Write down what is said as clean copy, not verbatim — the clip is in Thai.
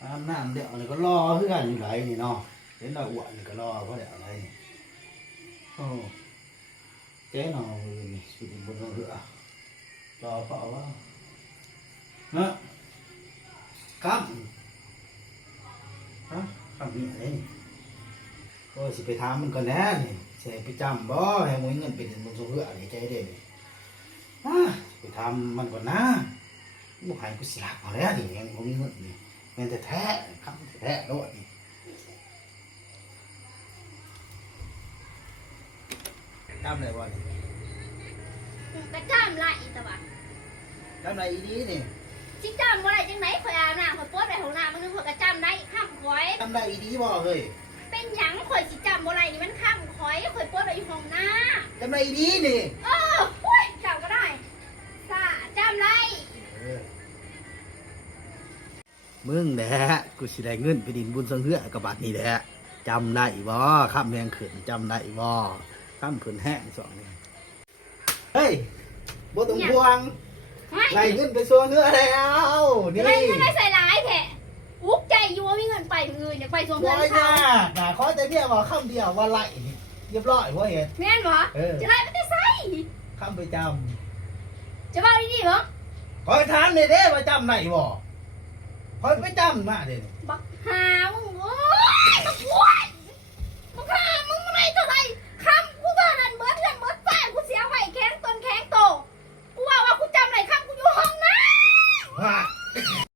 อาบน้ำเดี๋ยวนี่ก็รอคือกันอยู่ไหนนี่เนาะเห็นเราอ้วนนี่ก็รอเพราะเดี๋ยวอะไรนี่โอ้เจ๊หนอมือนี่สุดบนหัวเรือรอเปล่าวะฮะครับฮะทำนี่อะไรนี่ก็สิไปถามมันก่อนแน่นี่เสียไปจำบ่ให้มึงเงินเป็นบนหัวเรือนี่ใจเด่นไปทำมันก่อนนะบุหายกูสิลักเอาแล้วนี่ยังผมมีเงินนี่แม่นแต่แท้ครับแท้โลดนี่จำเลยบ่นี่ กระจำไรอีตะวัน จำไรอีดีนี่ ชิจำว่าไรจังไหนข่อยอาบน้ำข่อยปวดไปของน้ำมันนึงข่อยกระจำได้ข้ามข่อย จำไรอีดีบ่เฮ้ย เป็นหยังข่อยชิจำว่าไรนี่มันข้ามข่อยข่อยปวดไปของน้า จำไรอีดีนี่ อุ้ยจำก็ได้สาจำไร มึงแหละกูสิได้เงินไปดินบุญสังเหือกับบัดนี่แหละจำได้บ่ข้ามแมงขืนจำได้บ่ข้ามขืนแห้งสองนี่เฮ้ยบ่ต้องห่วง ไล่เงินไปส่วนเนื้อแล้วนี่ ไรไม่ได้ใส่ร้ายแท้อุกใจอยู่ว่ามีเงินไปเงินอยากไปส่ง บ่ เงิน ยากนะขอแต่เพียงว่าคำเดียวว่าไล่เรียบร้อยบ่เห็น แม่นบ่จะไรไม่ได้ใส่ คำไปจ จะว่าดีๆเหรอ ำขอถามเลยเด้ว่าจำไหนบ่ขอไปจำมาเด้ บักหาว